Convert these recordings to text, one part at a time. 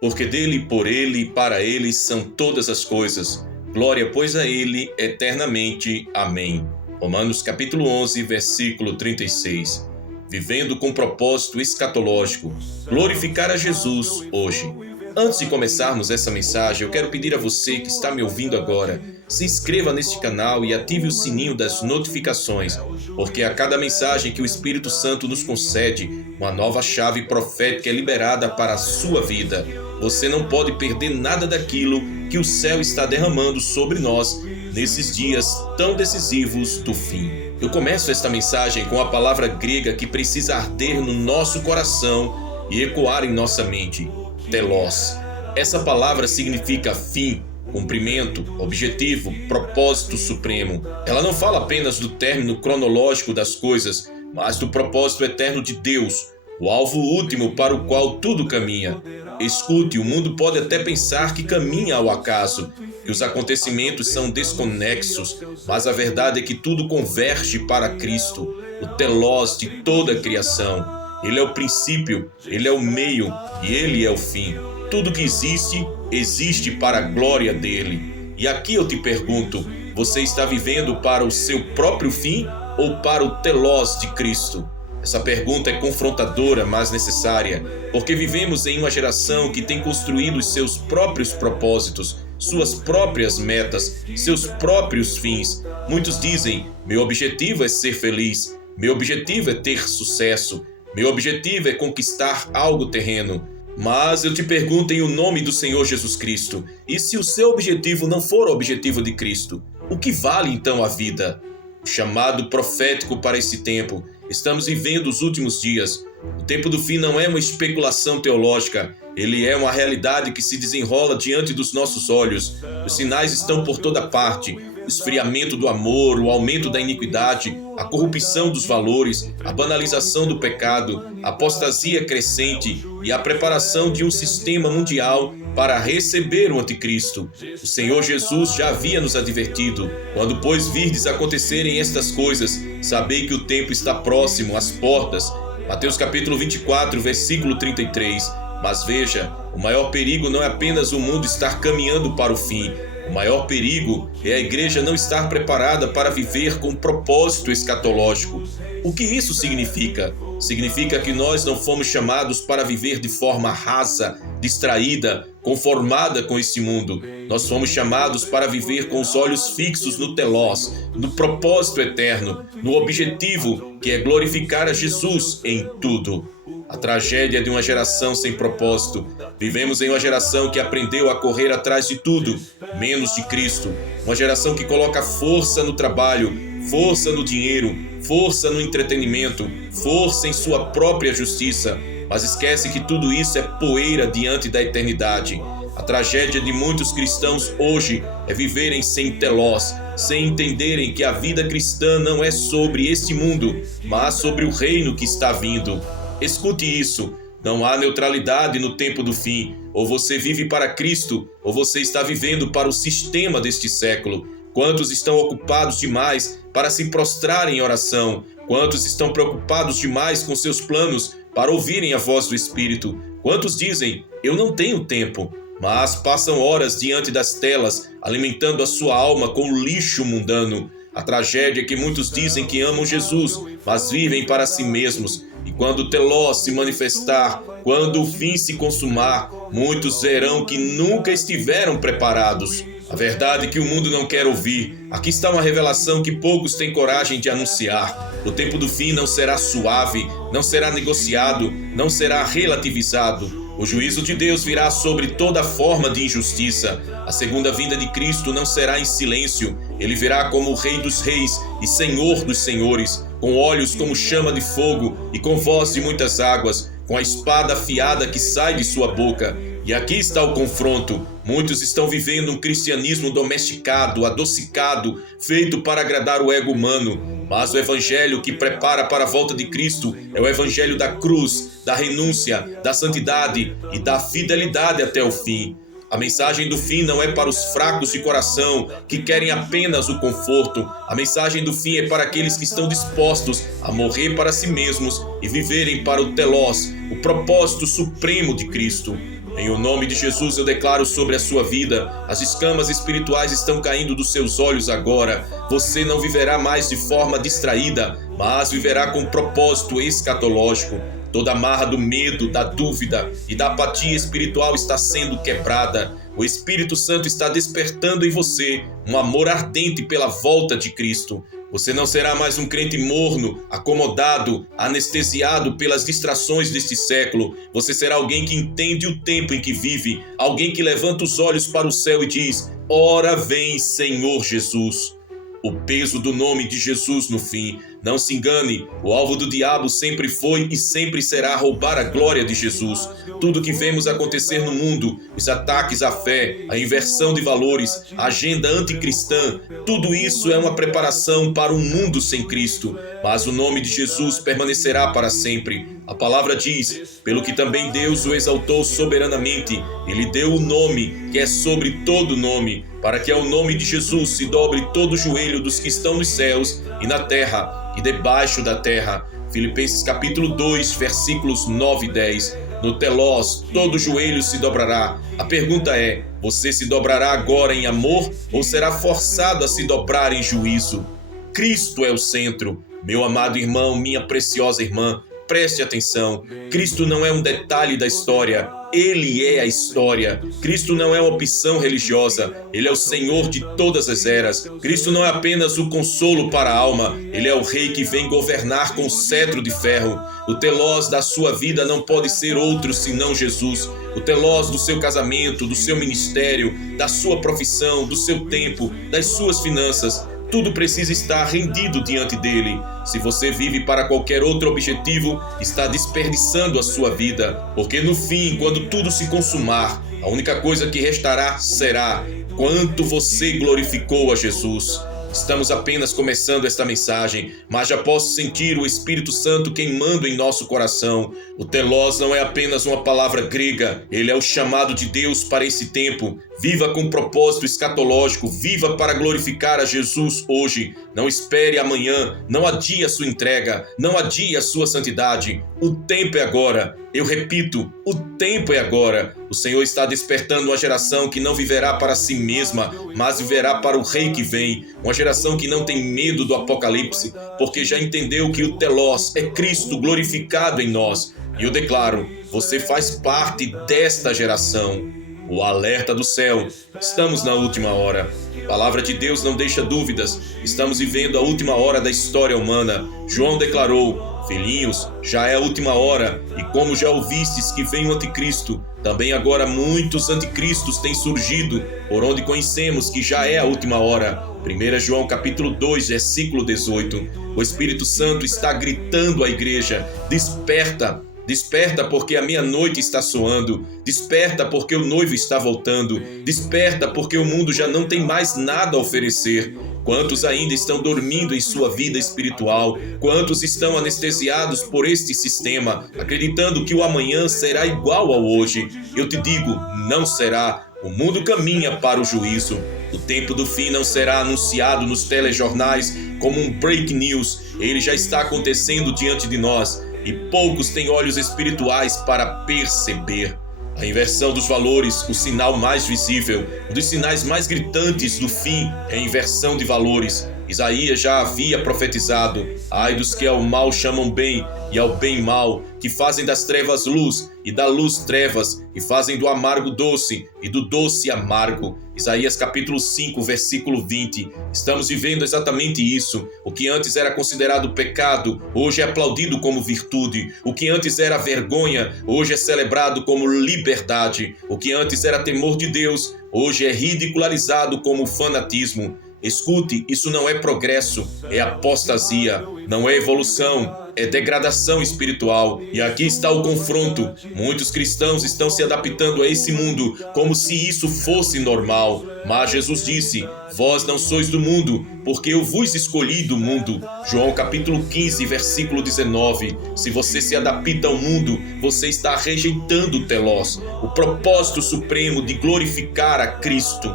porque dele, por ele e para ele são todas as coisas. Glória, pois, a ele eternamente. Amém. Romanos capítulo 11, versículo 36. Vivendo com propósito escatológico, glorificar a Jesus hoje. Antes de começarmos essa mensagem, eu quero pedir a você que está me ouvindo agora, se inscreva neste canal e ative o sininho das notificações, porque a cada mensagem que o Espírito Santo nos concede, uma nova chave profética é liberada para a sua vida. Você não pode perder nada daquilo que o céu está derramando sobre nós nesses dias tão decisivos do fim. Eu começo esta mensagem com a palavra grega que precisa arder no nosso coração e ecoar em nossa mente: telos. Essa palavra significa fim, cumprimento, objetivo, propósito supremo. Ela não fala apenas do término cronológico das coisas, mas do propósito eterno de Deus, o alvo último para o qual tudo caminha. Escute, o mundo pode até pensar que caminha ao acaso, que os acontecimentos são desconexos, mas a verdade é que tudo converge para Cristo, o telos de toda a criação. Ele é o princípio, ele é o meio e ele é o fim. Tudo que existe, existe para a glória dele. E aqui eu te pergunto, você está vivendo para o seu próprio fim ou para o telos de Cristo? Essa pergunta é confrontadora, mas necessária, porque vivemos em uma geração que tem construído os seus próprios propósitos, suas próprias metas, seus próprios fins. Muitos dizem: meu objetivo é ser feliz, meu objetivo é ter sucesso, meu objetivo é conquistar algo terreno. Mas eu te pergunto em o nome do Senhor Jesus Cristo, e se o seu objetivo não for o objetivo de Cristo, o que vale então a vida? O chamado profético para esse tempo. Estamos vivendo os últimos dias. O tempo do fim não é uma especulação teológica, ele é uma realidade que se desenrola diante dos nossos olhos. Os sinais estão por toda parte: o esfriamento do amor, o aumento da iniquidade, a corrupção dos valores, a banalização do pecado, a apostasia crescente e a preparação de um sistema mundial para receber o anticristo. O Senhor Jesus já havia nos advertido: quando, pois, virdes acontecerem estas coisas, sabei que o tempo está próximo, às portas. Mateus capítulo 24, versículo 33. Mas veja, o maior perigo não é apenas o mundo estar caminhando para o fim. O maior perigo é a igreja não estar preparada para viver com propósito escatológico. O que isso significa? Significa que nós não fomos chamados para viver de forma rasa, distraída, conformada com esse mundo. Nós fomos chamados para viver com os olhos fixos no telos, no propósito eterno, no objetivo que é glorificar a Jesus em tudo. A tragédia de uma geração sem propósito. Vivemos em uma geração que aprendeu a correr atrás de tudo, menos de Cristo. Uma geração que coloca força no trabalho, força no dinheiro, força no entretenimento, força em sua própria justiça, mas esquece que tudo isso é poeira diante da eternidade. A tragédia de muitos cristãos hoje é viverem sem telos, sem entenderem que a vida cristã não é sobre este mundo, mas sobre o reino que está vindo. Escute isso, não há neutralidade no tempo do fim. Ou você vive para Cristo, ou você está vivendo para o sistema deste século. Quantos estão ocupados demais para se prostrarem em oração? Quantos estão preocupados demais com seus planos para ouvirem a voz do Espírito? Quantos dizem: eu não tenho tempo, mas passam horas diante das telas, alimentando a sua alma com o lixo mundano? A tragédia é que muitos dizem que amam Jesus, mas vivem para si mesmos. E quando o telos se manifestar, quando o fim se consumar, muitos verão que nunca estiveram preparados. A verdade que o mundo não quer ouvir. Aqui está uma revelação que poucos têm coragem de anunciar. O tempo do fim não será suave, não será negociado, não será relativizado. O juízo de Deus virá sobre toda forma de injustiça. A segunda vinda de Cristo não será em silêncio. Ele virá como o Rei dos Reis e Senhor dos Senhores, com olhos como chama de fogo e com voz de muitas águas, com a espada afiada que sai de sua boca. E aqui está o confronto. Muitos estão vivendo um cristianismo domesticado, adocicado, feito para agradar o ego humano. Mas o evangelho que prepara para a volta de Cristo é o evangelho da cruz, da renúncia, da santidade e da fidelidade até o fim. A mensagem do fim não é para os fracos de coração, que querem apenas o conforto. A mensagem do fim é para aqueles que estão dispostos a morrer para si mesmos e viverem para o telos, o propósito supremo de Cristo. Em o nome de Jesus eu declaro sobre a sua vida, as escamas espirituais estão caindo dos seus olhos agora. Você não viverá mais de forma distraída, mas viverá com propósito escatológico. Toda amarra do medo, da dúvida e da apatia espiritual está sendo quebrada. O Espírito Santo está despertando em você um amor ardente pela volta de Cristo. Você não será mais um crente morno, acomodado, anestesiado pelas distrações deste século. Você será alguém que entende o tempo em que vive, alguém que levanta os olhos para o céu e diz: ora vem, Senhor Jesus. O peso do nome de Jesus no fim. Não se engane, o alvo do diabo sempre foi e sempre será roubar a glória de Jesus. Tudo que vemos acontecer no mundo, os ataques à fé, a inversão de valores, a agenda anticristã, tudo isso é uma preparação para um mundo sem Cristo. Mas o nome de Jesus permanecerá para sempre. A palavra diz: pelo que também Deus o exaltou soberanamente, ele deu o nome que é sobre todo nome, para que ao nome de Jesus se dobre todo o joelho dos que estão nos céus e na terra e debaixo da terra. Filipenses capítulo 2, versículos 9 e 10. No telós, todo joelho se dobrará. A pergunta é: você se dobrará agora em amor ou será forçado a se dobrar em juízo? Cristo é o centro. Meu amado irmão, minha preciosa irmã, preste atenção. Cristo não é um detalhe da história. Ele é a história. Cristo não é uma opção religiosa. Ele é o Senhor de todas as eras. Cristo não é apenas o consolo para a alma. Ele é o Rei que vem governar com cetro de ferro. O telós da sua vida não pode ser outro senão Jesus. O telós do seu casamento, do seu ministério, da sua profissão, do seu tempo, das suas finanças. Tudo precisa estar rendido diante dele. Se você vive para qualquer outro objetivo, está desperdiçando a sua vida. Porque no fim, quando tudo se consumar, a única coisa que restará será: quanto você glorificou a Jesus. Estamos apenas começando esta mensagem, mas já posso sentir o Espírito Santo queimando em nosso coração. O telós não é apenas uma palavra grega, ele é o chamado de Deus para esse tempo. Viva com propósito escatológico, viva para glorificar a Jesus hoje. Não espere amanhã, não adie a sua entrega, não adie a sua santidade. O tempo é agora. Eu repito, o tempo é agora. O Senhor está despertando uma geração que não viverá para si mesma, mas viverá para o Rei que vem. Uma geração que não tem medo do apocalipse, porque já entendeu que o telós é Cristo glorificado em nós. E eu declaro, você faz parte desta geração. O alerta do céu. Estamos na última hora. A palavra de Deus não deixa dúvidas. Estamos vivendo a última hora da história humana. João declarou: filhinhos, já é a última hora, e como já ouvistes que vem o anticristo, também agora muitos anticristos têm surgido, por onde conhecemos que já é a última hora. 1 João capítulo 2, versículo 18. O Espírito Santo está gritando à igreja: desperta! Desperta porque a meia-noite está soando. Desperta porque o noivo está voltando. Desperta porque o mundo já não tem mais nada a oferecer. Quantos ainda estão dormindo em sua vida espiritual? Quantos estão anestesiados por este sistema, acreditando que o amanhã será igual ao hoje? Eu te digo, não será. O mundo caminha para o juízo. O tempo do fim não será anunciado nos telejornais como um break news. Ele já está acontecendo diante de nós. E poucos têm olhos espirituais para perceber. A inversão dos valores, o sinal mais visível, um dos sinais mais gritantes do fim é a inversão de valores. Isaías já havia profetizado: ai dos que ao mal chamam bem e ao bem mal, que fazem das trevas luz e da luz trevas, e fazem do amargo doce e do doce amargo. Isaías capítulo 5, versículo 20. Estamos vivendo exatamente isso. O que antes era considerado pecado, hoje é aplaudido como virtude. O que antes era vergonha, hoje é celebrado como liberdade. O que antes era temor de Deus, hoje é ridicularizado como fanatismo. Escute, isso não é progresso, é apostasia, não é evolução, é degradação espiritual. E aqui está o confronto. Muitos cristãos estão se adaptando a esse mundo como se isso fosse normal. Mas Jesus disse: vós não sois do mundo, porque eu vos escolhi do mundo. João capítulo 15, versículo 19. Se você se adapta ao mundo, você está rejeitando o telós, o propósito supremo de glorificar a Cristo.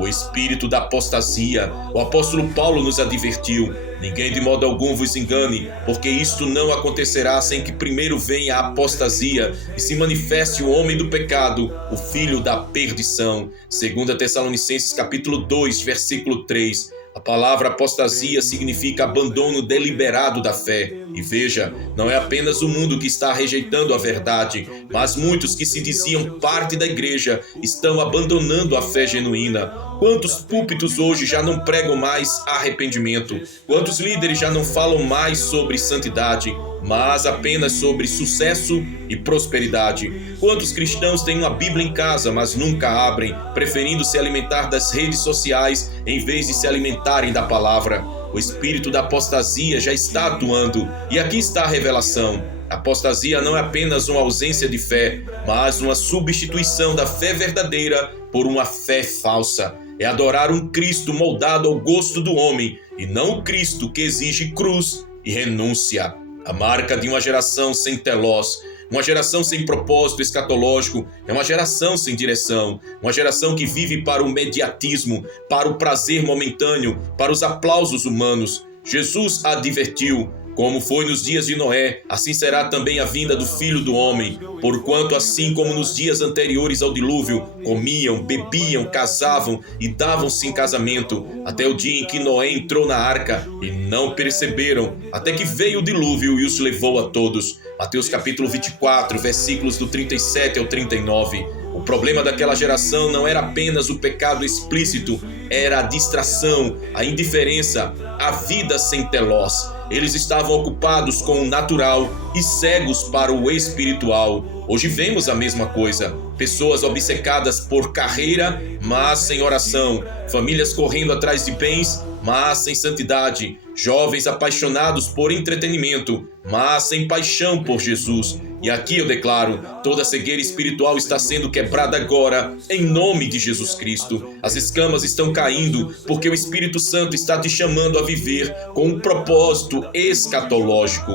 o espírito da apostasia. O apóstolo Paulo nos advertiu: ninguém de modo algum vos engane, porque isto não acontecerá sem que primeiro venha a apostasia e se manifeste o homem do pecado, o filho da perdição. 2 Tessalonicenses capítulo 2, versículo 3. A palavra apostasia significa abandono deliberado da fé. E veja, não é apenas o mundo que está rejeitando a verdade, mas muitos que se diziam parte da igreja estão abandonando a fé genuína. Quantos púlpitos hoje já não pregam mais arrependimento? Quantos líderes já não falam mais sobre santidade, mas apenas sobre sucesso e prosperidade? Quantos cristãos têm uma Bíblia em casa, mas nunca abrem, preferindo se alimentar das redes sociais em vez de se alimentarem da palavra? O espírito da apostasia já está atuando, e aqui está a revelação. A apostasia não é apenas uma ausência de fé, mas uma substituição da fé verdadeira por uma fé falsa. É adorar um Cristo moldado ao gosto do homem, e não o Cristo que exige cruz e renúncia. A marca de uma geração sem telós, uma geração sem propósito escatológico, é uma geração sem direção, uma geração que vive para o mediatismo, para o prazer momentâneo, para os aplausos humanos. Jesus advertiu: como foi nos dias de Noé, assim será também a vinda do Filho do Homem. Porquanto assim como nos dias anteriores ao dilúvio, comiam, bebiam, casavam e davam-se em casamento, até o dia em que Noé entrou na arca, e não perceberam, até que veio o dilúvio e os levou a todos. Mateus capítulo 24, versículos do 37 ao 39. O problema daquela geração não era apenas o pecado explícito, era a distração, a indiferença, a vida sem telós. Eles estavam ocupados com o natural e cegos para o espiritual. Hoje vemos a mesma coisa. Pessoas obcecadas por carreira, mas sem oração. Famílias correndo atrás de bens, mas sem santidade. Jovens apaixonados por entretenimento, mas sem paixão por Jesus. E aqui eu declaro, toda cegueira espiritual está sendo quebrada agora, em nome de Jesus Cristo. As escamas estão caindo, porque o Espírito Santo está te chamando a viver com um propósito escatológico.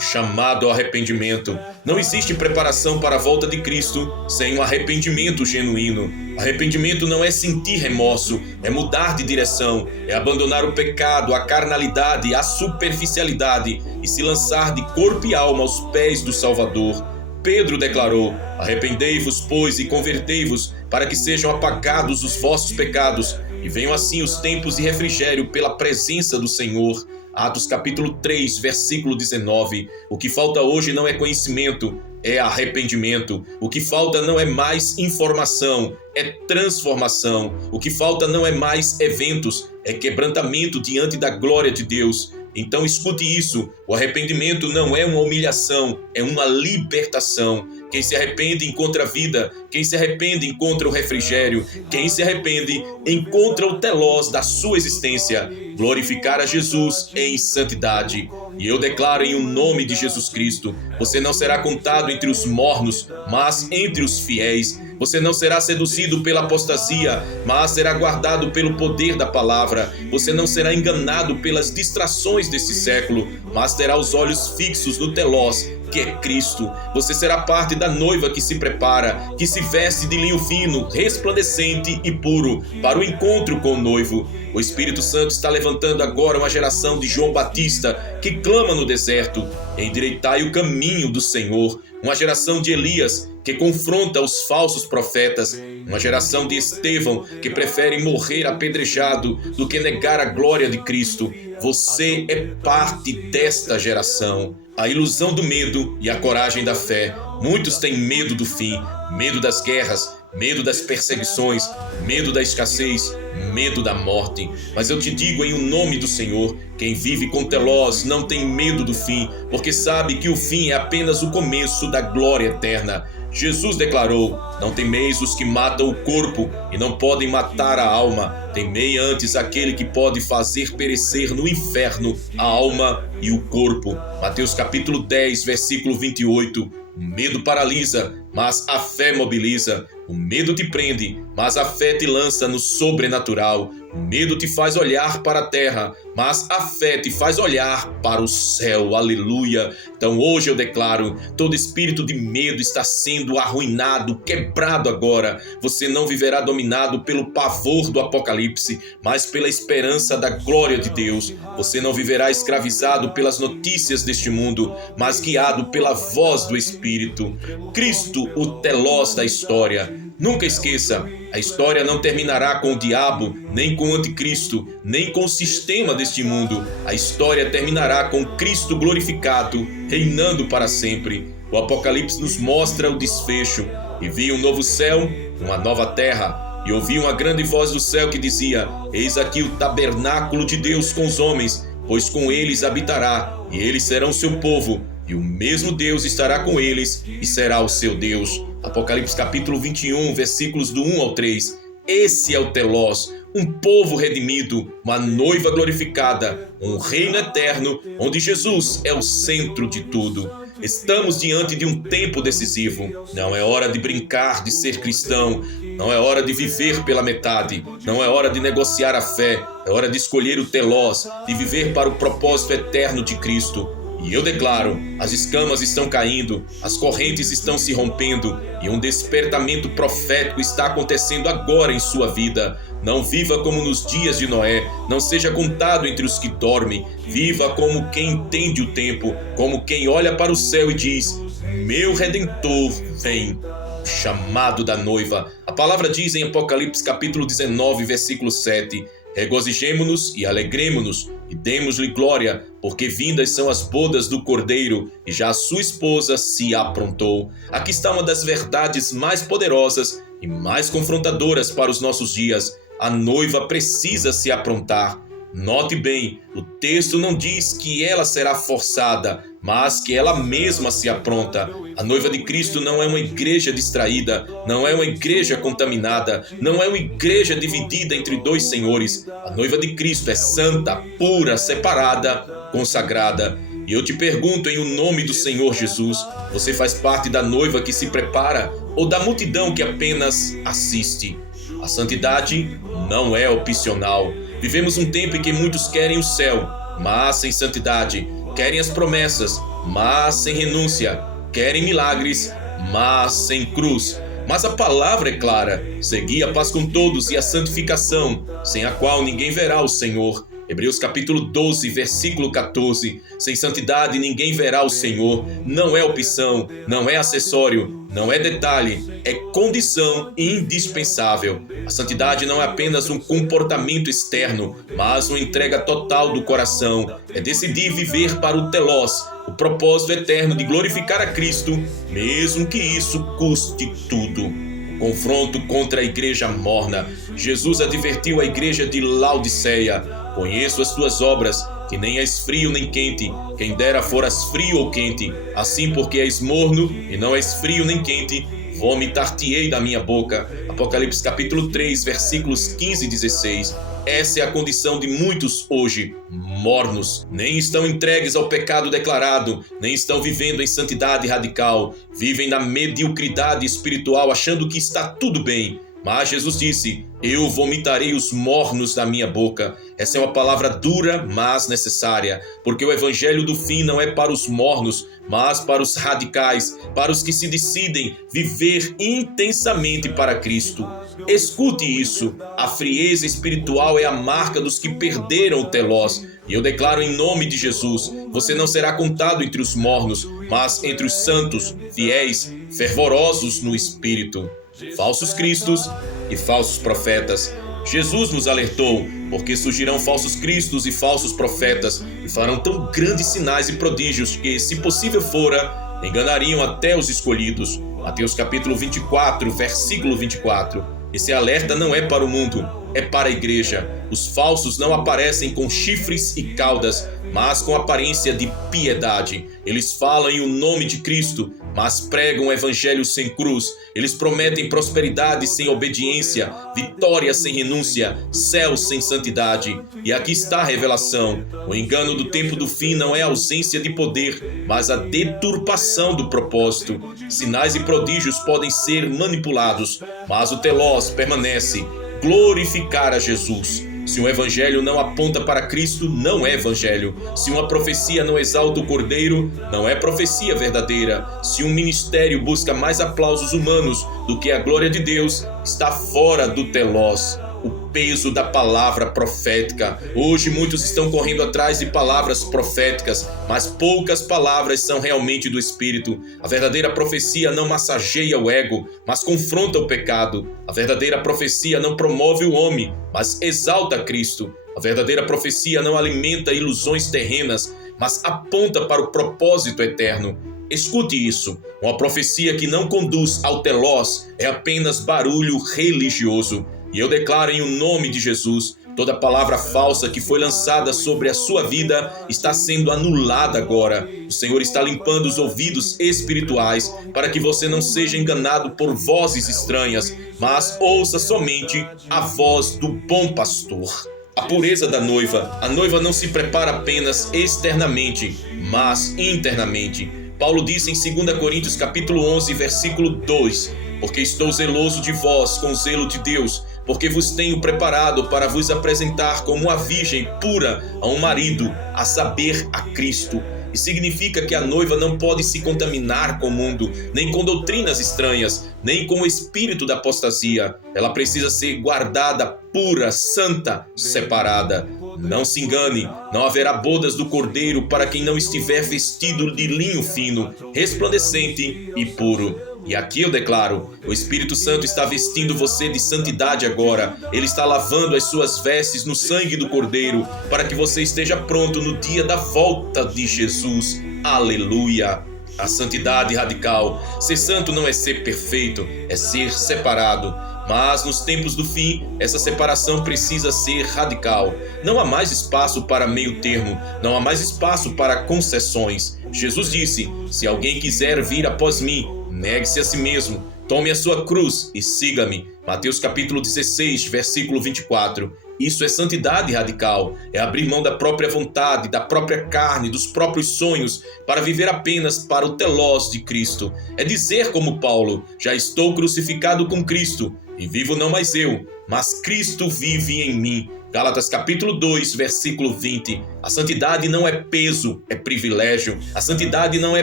Chamado ao arrependimento. Não existe preparação para a volta de Cristo sem um arrependimento genuíno. Arrependimento não é sentir remorso, é mudar de direção, é abandonar o pecado, a carnalidade, a superficialidade e se lançar de corpo e alma aos pés do Salvador. Pedro declarou: arrependei-vos, pois, e convertei-vos, para que sejam apagados os vossos pecados, e venham assim os tempos de refrigério pela presença do Senhor. Atos capítulo 3, versículo 19. O que falta hoje não é conhecimento, é arrependimento. O que falta não é mais informação, é transformação. O que falta não é mais eventos, é quebrantamento diante da glória de Deus. Então escute isso, o arrependimento não é uma humilhação, é uma libertação. Quem se arrepende encontra a vida, quem se arrepende encontra o refrigério, quem se arrepende encontra o telós da sua existência, glorificar a Jesus em santidade. E eu declaro em nome de Jesus Cristo, você não será contado entre os mornos, mas entre os fiéis. Você não será seduzido pela apostasia, mas será guardado pelo poder da palavra. Você não será enganado pelas distrações desse século, mas terá os olhos fixos no telós, que é Cristo. Você será parte da noiva que se prepara, que se veste de linho fino, resplandecente e puro, para o encontro com o noivo. O Espírito Santo está levantando agora uma geração de João Batista que clama no deserto: endireitai o caminho do Senhor. Uma geração de Elias que confronta os falsos profetas. Uma geração de Estevão que prefere morrer apedrejado do que negar a glória de Cristo. Você é parte desta geração. A ilusão do medo e a coragem da fé. Muitos têm medo do fim, medo das guerras, medo das perseguições, medo da escassez, medo da morte. Mas eu te digo em nome do Senhor, quem vive com telós não tem medo do fim, porque sabe que o fim é apenas o começo da glória eterna. Jesus declarou: não temeis os que matam o corpo e não podem matar a alma. Temei antes aquele que pode fazer perecer no inferno a alma e o corpo. Mateus capítulo 10, versículo 28. O medo paralisa, mas a fé mobiliza. O medo te prende, mas a fé te lança no sobrenatural. O medo te faz olhar para a terra, mas a fé te faz olhar para o céu. Aleluia! Então hoje eu declaro, todo espírito de medo está sendo arruinado, quebrado agora. Você não viverá dominado pelo pavor do Apocalipse, mas pela esperança da glória de Deus. Você não viverá escravizado pelas notícias deste mundo, mas guiado pela voz do Espírito. Cristo, o telós da história. Nunca esqueça, a história não terminará com o diabo, nem com o anticristo, nem com o sistema deste mundo. A história terminará com Cristo glorificado, reinando para sempre. O Apocalipse nos mostra o desfecho. E vi um novo céu, uma nova terra. E ouvi uma grande voz do céu que dizia: Eis aqui o tabernáculo de Deus com os homens, pois com eles habitará, e eles serão seu povo. E o mesmo Deus estará com eles e será o seu Deus. Apocalipse capítulo 21, versículos do 1 ao 3. Esse é o telós, um povo redimido, uma noiva glorificada, um reino eterno, onde Jesus é o centro de tudo. Estamos diante de um tempo decisivo. Não é hora de brincar de ser cristão. Não é hora de viver pela metade. Não é hora de negociar a fé. É hora de escolher o telós, de viver para o propósito eterno de Cristo. E eu declaro, as escamas estão caindo, as correntes estão se rompendo e um despertamento profético está acontecendo agora em sua vida. Não viva como nos dias de Noé, não seja contado entre os que dormem. Viva como quem entende o tempo, como quem olha para o céu e diz: meu Redentor vem. Chamado da noiva. A palavra diz em Apocalipse capítulo 19, versículo 7: Regozijemo-nos e alegremo-nos e demos-lhe glória, porque vindas são as bodas do Cordeiro, e já a sua esposa se aprontou. Aqui está uma das verdades mais poderosas e mais confrontadoras para os nossos dias. A noiva precisa se aprontar. Note bem, o texto não diz que ela será forçada, mas que ela mesma se apronta. A noiva de Cristo não é uma igreja distraída, não é uma igreja contaminada, não é uma igreja dividida entre dois senhores. A noiva de Cristo é santa, pura, separada, consagrada. E eu te pergunto em o nome do Senhor Jesus, você faz parte da noiva que se prepara ou da multidão que apenas assiste? A santidade não é opcional. Vivemos um tempo em que muitos querem o céu, mas sem santidade. Querem as promessas, mas sem renúncia. Querem milagres, mas sem cruz. Mas a palavra é clara: segui a paz com todos e a santificação, sem a qual ninguém verá o Senhor. Hebreus capítulo 12, versículo 14. Sem santidade ninguém verá o Senhor. Não é opção, não é acessório, não é detalhe, é condição indispensável. A santidade não é apenas um comportamento externo, mas uma entrega total do coração. É decidir viver para o telós, o propósito eterno de glorificar a Cristo, mesmo que isso custe tudo. Confronto contra a igreja morna. Jesus advertiu a igreja de Laodiceia: conheço as tuas obras, que nem és frio nem quente. Quem dera foras frio ou quente. Assim, porque és morno e não és frio nem quente, vomitar-te-ei da minha boca. Apocalipse capítulo 3, versículos 15 e 16. Essa é a condição de muitos hoje, mornos. Nem estão entregues ao pecado declarado, nem estão vivendo em santidade radical. Vivem na mediocridade espiritual, achando que está tudo bem. Mas Jesus disse: eu vomitarei os mornos da minha boca. Essa é uma palavra dura, mas necessária, porque o evangelho do fim não é para os mornos, mas para os radicais, para os que se decidem viver intensamente para Cristo. Escute isso: a frieza espiritual é a marca dos que perderam o telós. E eu declaro em nome de Jesus: você não será contado entre os mornos, mas entre os santos, fiéis, fervorosos no espírito. Falsos cristos e falsos profetas. Jesus nos alertou, porque surgirão falsos cristos e falsos profetas, e farão tão grandes sinais e prodígios que, se possível fora, enganariam até os escolhidos. Mateus capítulo 24, versículo 24. Esse alerta não é para o mundo, é para a igreja. Os falsos não aparecem com chifres e caudas, mas com aparência de piedade. Eles falam em o nome de Cristo, mas pregam o evangelho sem cruz. Eles prometem prosperidade sem obediência, vitória sem renúncia, céu sem santidade. E aqui está a revelação: o engano do tempo do fim não é a ausência de poder, mas a deturpação do propósito. Sinais e prodígios podem ser manipulados, mas o telós permanece: glorificar a Jesus. Se um evangelho não aponta para Cristo, não é evangelho. Se uma profecia não exalta o Cordeiro, não é profecia verdadeira. Se um ministério busca mais aplausos humanos do que a glória de Deus, está fora do telós. O peso da palavra profética. Hoje muitos estão correndo atrás de palavras proféticas, mas poucas palavras são realmente do Espírito. A verdadeira profecia não massageia o ego, mas confronta o pecado. A verdadeira profecia não promove o homem, mas exalta Cristo. A verdadeira profecia não alimenta ilusões terrenas, mas aponta para o propósito eterno. Escute isso, uma profecia que não conduz ao telós é apenas barulho religioso. E eu declaro em o nome de Jesus, toda palavra falsa que foi lançada sobre a sua vida está sendo anulada agora. O Senhor está limpando os ouvidos espirituais para que você não seja enganado por vozes estranhas, mas ouça somente a voz do bom pastor. A pureza da noiva. A noiva não se prepara apenas externamente, mas internamente. Paulo disse em 2 Coríntios capítulo 11, versículo 2, porque estou zeloso de vós com o zelo de Deus, porque vos tenho preparado para vos apresentar como uma virgem pura a um marido, a saber, a Cristo. E significa que a noiva não pode se contaminar com o mundo, nem com doutrinas estranhas, nem com o espírito da apostasia. Ela precisa ser guardada, pura, santa, separada. Não se engane, não haverá bodas do Cordeiro para quem não estiver vestido de linho fino, resplandecente e puro. E aqui eu declaro, o Espírito Santo está vestindo você de santidade agora. Ele está lavando as suas vestes no sangue do Cordeiro, para que você esteja pronto no dia da volta de Jesus. Aleluia! A santidade radical. Ser santo não é ser perfeito, é ser separado. Mas nos tempos do fim, essa separação precisa ser radical. Não há mais espaço para meio termo, não há mais espaço para concessões. Jesus disse, se alguém quiser vir após mim, negue-se a si mesmo, tome a sua cruz e siga-me. Mateus capítulo 16, versículo 24. Isso é santidade radical, é abrir mão da própria vontade, da própria carne, dos próprios sonhos, para viver apenas para o telós de Cristo. É dizer como Paulo, já estou crucificado com Cristo, e vivo não mais eu, mas Cristo vive em mim. Gálatas capítulo 2, versículo 20. A santidade não é peso, é privilégio. A santidade não é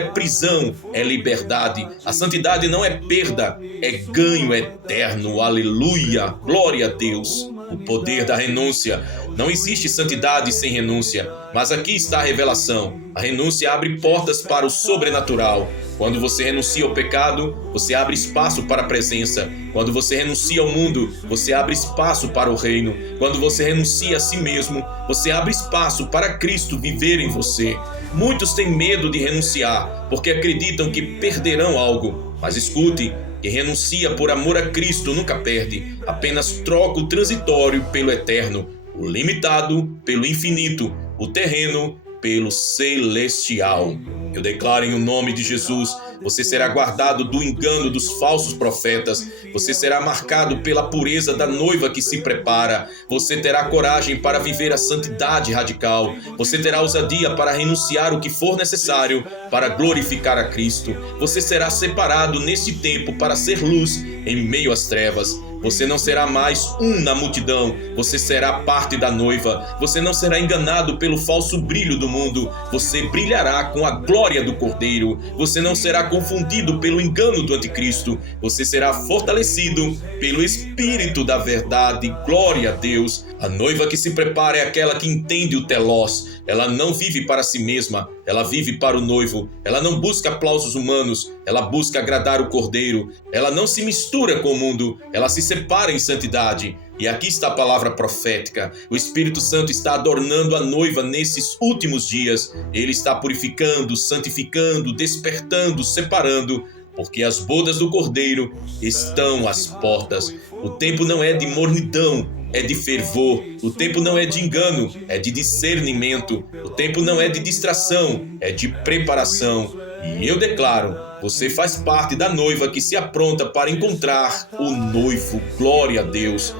prisão, é liberdade. A santidade não é perda, é ganho eterno. Aleluia! Glória a Deus! O poder da renúncia. Não existe santidade sem renúncia, mas aqui está a revelação. A renúncia abre portas para o sobrenatural. Quando você renuncia ao pecado, você abre espaço para a presença. Quando você renuncia ao mundo, você abre espaço para o reino. Quando você renuncia a si mesmo, você abre espaço para Cristo viver em você. Muitos têm medo de renunciar, porque acreditam que perderão algo. Mas escute, quem renuncia por amor a Cristo nunca perde, apenas troca o transitório pelo eterno, o limitado pelo infinito, o terreno pelo celestial. Eu declaro em o nome de Jesus, você será guardado do engano dos falsos profetas, você será marcado pela pureza da noiva que se prepara, você terá coragem para viver a santidade radical, você terá ousadia para renunciar o que for necessário para glorificar a Cristo, você será separado neste tempo para ser luz em meio às trevas. Você não será mais um na multidão, você será parte da noiva. Você não será enganado pelo falso brilho do mundo, você brilhará com a glória do Cordeiro. Você não será confundido pelo engano do anticristo, você será fortalecido pelo Espírito da verdade. Glória a Deus! A noiva que se prepara é aquela que entende o telós. Ela não vive para si mesma, ela vive para o noivo. Ela não busca aplausos humanos, ela busca agradar o Cordeiro. Ela não se mistura com o mundo, ela se separa em santidade. E aqui está a palavra profética. O Espírito Santo está adornando a noiva nesses últimos dias. Ele está purificando, santificando, despertando, separando, porque as bodas do Cordeiro estão às portas. O tempo não é de mornidão, é de fervor. O tempo não é de engano, é de discernimento. O tempo não é de distração, é de preparação. E eu declaro, você faz parte da noiva que se apronta para encontrar o noivo. Glória a Deus!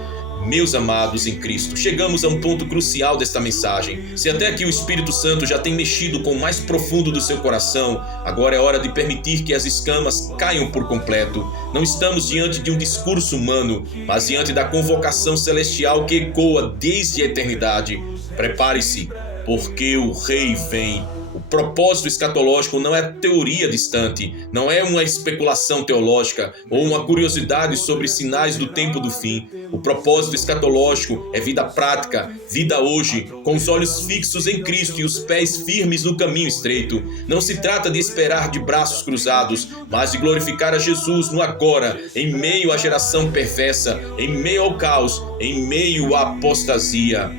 Meus amados em Cristo, chegamos a um ponto crucial desta mensagem. Se até aqui o Espírito Santo já tem mexido com o mais profundo do seu coração, agora é hora de permitir que as escamas caiam por completo. Não estamos diante de um discurso humano, mas diante da convocação celestial que ecoa desde a eternidade. Prepare-se, porque o Rei vem. O propósito escatológico não é teoria distante, não é uma especulação teológica ou uma curiosidade sobre sinais do tempo do fim. O propósito escatológico é vida prática, vida hoje, com os olhos fixos em Cristo e os pés firmes no caminho estreito. Não se trata de esperar de braços cruzados, mas de glorificar a Jesus no agora, em meio à geração perversa, em meio ao caos, em meio à apostasia.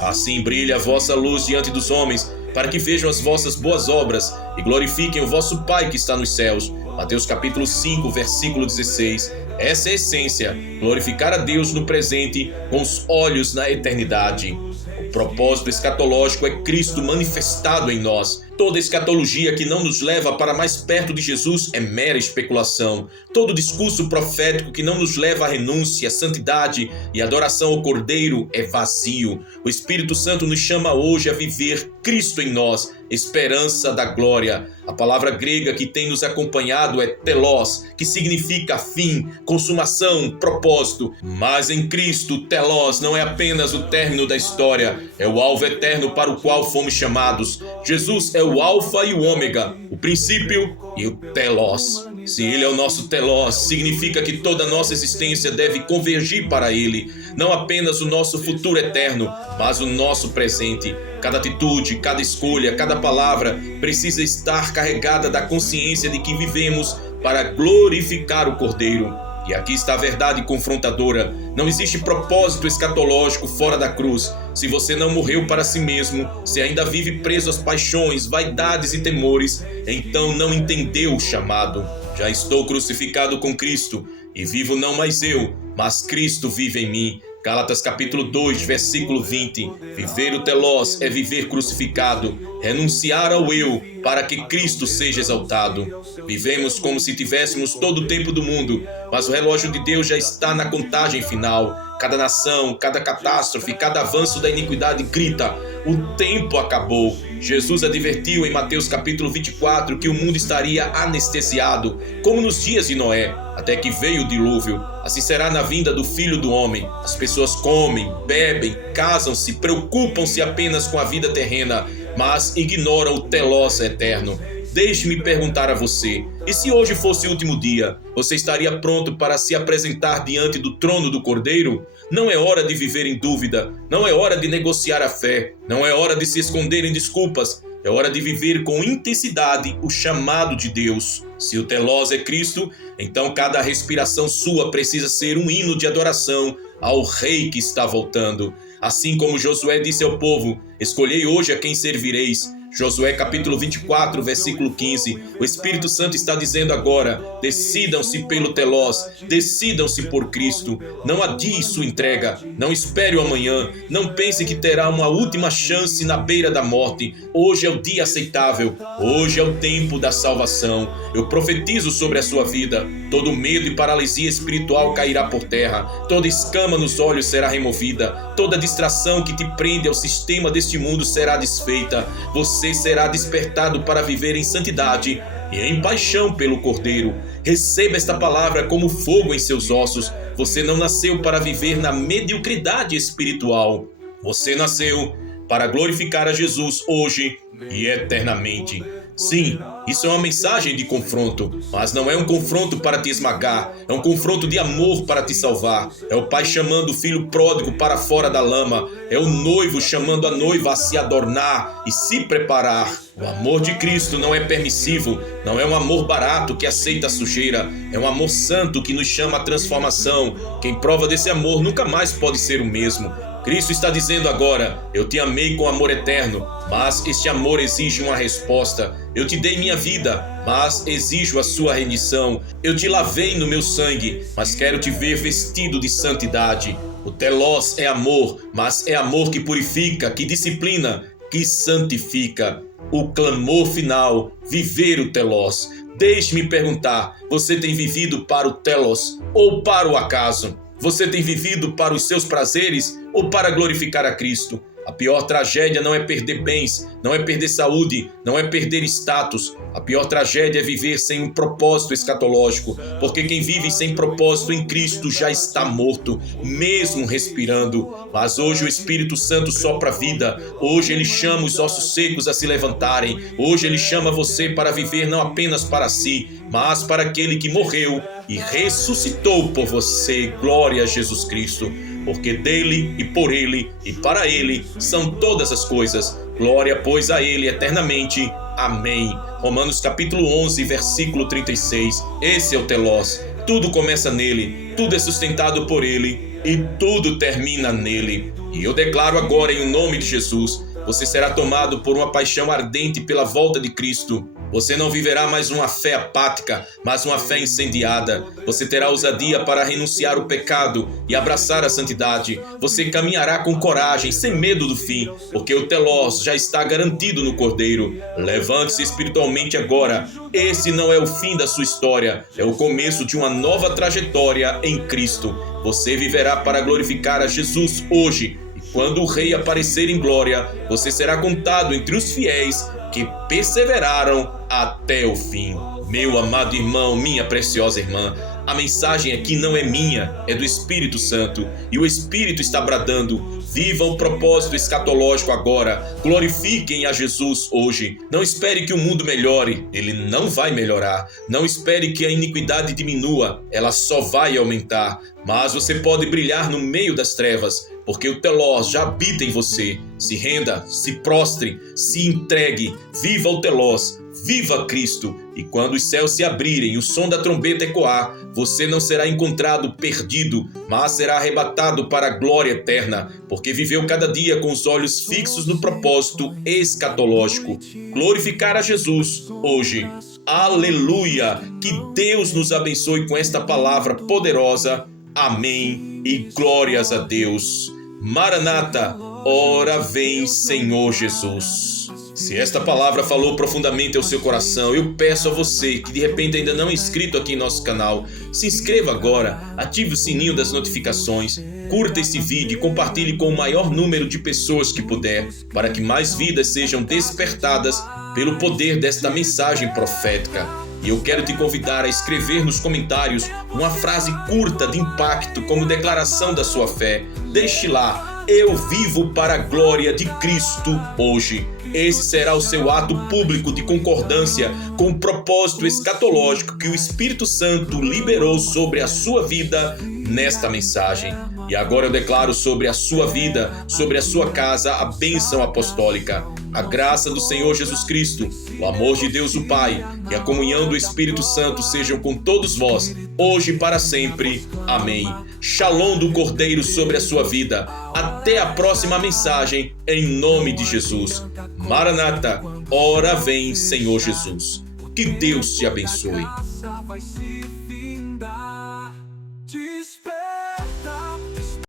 Assim brilha a vossa luz diante dos homens, para que vejam as vossas boas obras e glorifiquem o vosso Pai que está nos céus. Mateus capítulo 5, versículo 16. Essa é a essência, glorificar a Deus no presente com os olhos na eternidade. O propósito escatológico é Cristo manifestado em nós. Toda escatologia que não nos leva para mais perto de Jesus é mera especulação. Todo discurso profético que não nos leva à renúncia, à santidade e adoração ao Cordeiro é vazio. O Espírito Santo nos chama hoje a viver Cristo em nós, esperança da glória. A palavra grega que tem nos acompanhado é telos, que significa fim, consumação, propósito. Mas em Cristo, telos não é apenas o término da história, é o alvo eterno para o qual fomos chamados. Jesus é o alfa e o ômega, o princípio e o telos. Se ele é o nosso telos, significa que toda a nossa existência deve convergir para ele. Não apenas o nosso futuro eterno, mas o nosso presente. Cada atitude, cada escolha, cada palavra precisa estar carregada da consciência de que vivemos para glorificar o Cordeiro. E aqui está a verdade confrontadora. Não existe propósito escatológico fora da cruz. Se você não morreu para si mesmo, se ainda vive preso às paixões, vaidades e temores, então não entendeu o chamado. Já estou crucificado com Cristo, e vivo não mais eu, mas Cristo vive em mim. Gálatas capítulo 2, versículo 20. Viver o telos é viver crucificado, renunciar ao eu para que Cristo seja exaltado. Vivemos como se tivéssemos todo o tempo do mundo, mas o relógio de Deus já está na contagem final. Cada nação, cada catástrofe, cada avanço da iniquidade grita: o tempo acabou. Jesus advertiu em Mateus capítulo 24 que o mundo estaria anestesiado, como nos dias de Noé, até que veio o dilúvio. Assim será na vinda do Filho do Homem. As pessoas comem, bebem, casam-se, preocupam-se apenas com a vida terrena, mas ignoram o telos eterno. Deixe-me perguntar a você, e se hoje fosse o último dia, você estaria pronto para se apresentar diante do trono do Cordeiro? Não é hora de viver em dúvida, não é hora de negociar a fé, não é hora de se esconder em desculpas, é hora de viver com intensidade o chamado de Deus. Se o telos é Cristo, então cada respiração sua precisa ser um hino de adoração ao Rei que está voltando. Assim como Josué disse ao povo: escolhei hoje a quem servireis. Josué capítulo 24, versículo 15. O Espírito Santo está dizendo agora: decidam-se pelo telos, decidam-se por Cristo. Não adie sua entrega, não espere o amanhã, não pense que terá uma última chance na beira da morte. Hoje é o dia aceitável, hoje é o tempo da salvação. Eu profetizo sobre a sua vida: todo medo e paralisia espiritual cairá por terra, toda escama nos olhos será removida, toda distração que te prende ao sistema deste mundo será desfeita. Você será despertado para viver em santidade e em paixão pelo Cordeiro. Receba esta palavra como fogo em seus ossos. Você não nasceu para viver na mediocridade espiritual. Você nasceu para glorificar a Jesus hoje e eternamente. Sim, isso é uma mensagem de confronto, mas não é um confronto para te esmagar, é um confronto de amor para te salvar. É o pai chamando o filho pródigo para fora da lama, é o noivo chamando a noiva a se adornar e se preparar. O amor de Cristo não é permissivo, não é um amor barato que aceita a sujeira, é um amor santo que nos chama à transformação. Quem prova desse amor nunca mais pode ser o mesmo. Cristo está dizendo agora: eu te amei com amor eterno, mas este amor exige uma resposta. Eu te dei minha vida, mas exijo a sua rendição. Eu te lavei no meu sangue, mas quero te ver vestido de santidade. O telos é amor, mas é amor que purifica, que disciplina, que santifica. O clamor final: viver o telos. Deixe-me perguntar: você tem vivido para o telos ou para o acaso? Você tem vivido para os seus prazeres ou para glorificar a Cristo? A pior tragédia não é perder bens, não é perder saúde, não é perder status. A pior tragédia é viver sem um propósito escatológico, porque quem vive sem propósito em Cristo já está morto, mesmo respirando. Mas hoje o Espírito Santo sopra vida, hoje ele chama os ossos secos a se levantarem, hoje ele chama você para viver não apenas para si, mas para aquele que morreu e ressuscitou por você. Glória a Jesus Cristo. Porque dele e por ele e para ele são todas as coisas. Glória, pois, a ele eternamente. Amém. Romanos capítulo 11, versículo 36. Esse é o telós. Tudo começa nele, tudo é sustentado por ele e tudo termina nele. E eu declaro agora em nome de Jesus, você será tomado por uma paixão ardente pela volta de Cristo. Você não viverá mais uma fé apática, mas uma fé incendiada. Você terá ousadia para renunciar o pecado e abraçar a santidade. Você caminhará com coragem, sem medo do fim, porque o telós já está garantido no Cordeiro. Levante-se espiritualmente agora. Esse não é o fim da sua história, é o começo de uma nova trajetória em Cristo. Você viverá para glorificar a Jesus hoje. E quando o Rei aparecer em glória, você será contado entre os fiéis que perseveraram até o fim. Meu amado irmão, minha preciosa irmã, a mensagem aqui não é minha, é do Espírito Santo. E o Espírito está bradando: viva o propósito escatológico agora. Glorifiquem a Jesus hoje. Não espere que o mundo melhore. Ele não vai melhorar. Não espere que a iniquidade diminua. Ela só vai aumentar. Mas você pode brilhar no meio das trevas, porque o telós já habita em você. Se renda, se prostre, se entregue. Viva o telós. Viva Cristo! E quando os céus se abrirem e o som da trombeta ecoar, você não será encontrado perdido, mas será arrebatado para a glória eterna, porque viveu cada dia com os olhos fixos no propósito escatológico. Glorificar a Jesus hoje. Aleluia! Que Deus nos abençoe com esta palavra poderosa. Amém e glórias a Deus. Maranata, ora vem, Senhor Jesus. Se esta palavra falou profundamente ao seu coração, eu peço a você que de repente ainda não é inscrito aqui em nosso canal, se inscreva agora, ative o sininho das notificações, curta esse vídeo e compartilhe com o maior número de pessoas que puder, para que mais vidas sejam despertadas pelo poder desta mensagem profética. E eu quero te convidar a escrever nos comentários uma frase curta de impacto como declaração da sua fé. Deixe lá: eu vivo para a glória de Cristo hoje. Esse será o seu ato público de concordância com o propósito escatológico que o Espírito Santo liberou sobre a sua vida nesta mensagem. E agora eu declaro sobre a sua vida, sobre a sua casa, a bênção apostólica. A graça do Senhor Jesus Cristo, o amor de Deus o Pai e a comunhão do Espírito Santo sejam com todos vós, hoje e para sempre. Amém. Shalom do Cordeiro sobre a sua vida. Até a próxima mensagem, em nome de Jesus. Maranata, ora vem, Senhor Jesus. Que Deus te abençoe.